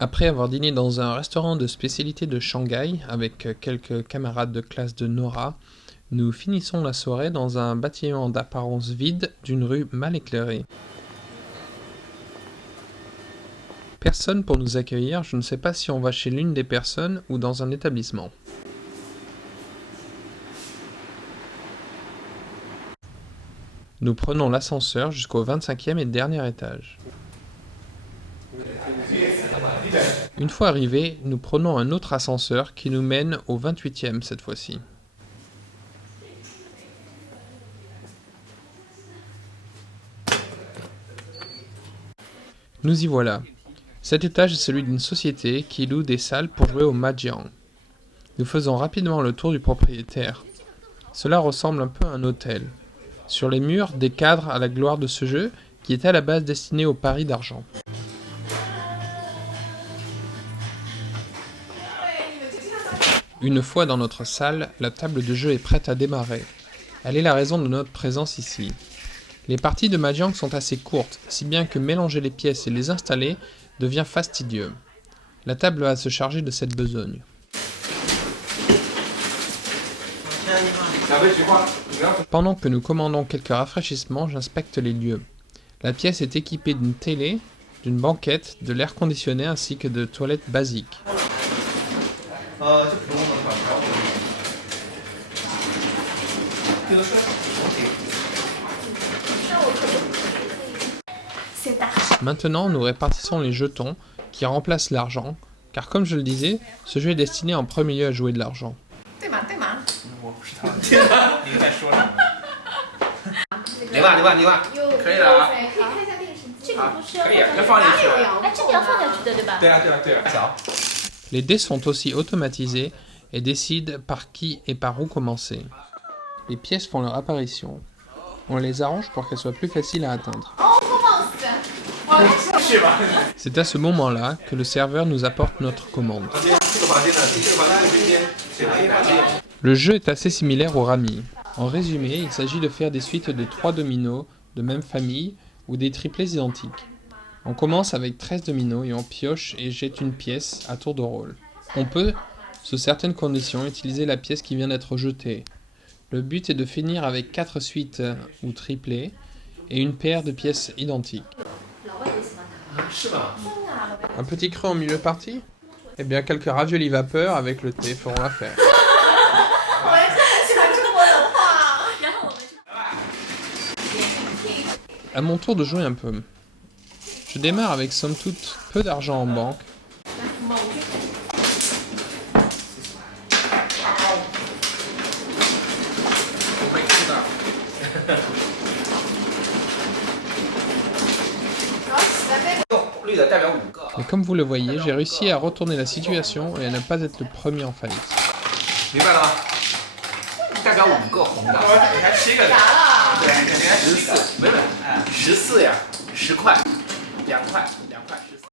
Après avoir dîné dans un restaurant de spécialité de Shanghai avec quelques camarades de classe de Nora, nous finissons la soirée dans un bâtiment d'apparence vide d'une rue mal éclairée. Personne pour nous accueillir, je ne sais pas si on va chez l'une des personnes ou dans un établissement. Nous prenons l'ascenseur jusqu'au 25e et dernier étage. Une fois arrivés, nous prenons un autre ascenseur qui nous mène au 28e cette fois-ci. Nous y voilà. Cet étage est celui d'une société qui loue des salles pour jouer au mahjong. Nous faisons rapidement le tour du propriétaire. Cela ressemble un peu à un hôtel. Sur les murs, des cadres à la gloire de ce jeu qui est à la base destiné aux paris d'argent. Une fois dans notre salle, la table de jeu est prête à démarrer. Elle est la raison de notre présence ici. Les parties de mahjong sont assez courtes, si bien que mélanger les pièces et les installer devient fastidieux. La table va se charger de cette besogne. Pendant que nous commandons quelques rafraîchissements, j'inspecte les lieux. La pièce est équipée d'une télé, d'une banquette, de l'air conditionné ainsi que de toilettes basiques. Maintenant, nous répartissons les jetons qui remplacent l'argent, car comme je le disais, ce jeu est destiné en premier lieu à jouer de l'argent. Les dés sont aussi automatisés et décident par qui et par où commencer. Les pièces font leur apparition. On les arrange pour qu'elles soient plus faciles à atteindre. C'est à ce moment-là que le serveur nous apporte notre commande. Le jeu est assez similaire au rami. En résumé, il s'agit de faire des suites de 3 dominos de même famille ou des triplés identiques. On commence avec 13 dominos et on pioche et jette une pièce à tour de rôle. On peut, sous certaines conditions, utiliser la pièce qui vient d'être jetée. Le but est de finir avec 4 suites ou triplés et une paire de pièces identiques. Un petit creux en milieu de partie ? Eh bien, quelques raviolis vapeur avec le thé feront l'affaire. À mon tour de jouer un peu. Je démarre avec somme toute peu d'argent en banque. Et comme vous le voyez, j'ai réussi à retourner la situation et à ne pas être le premier en faillite.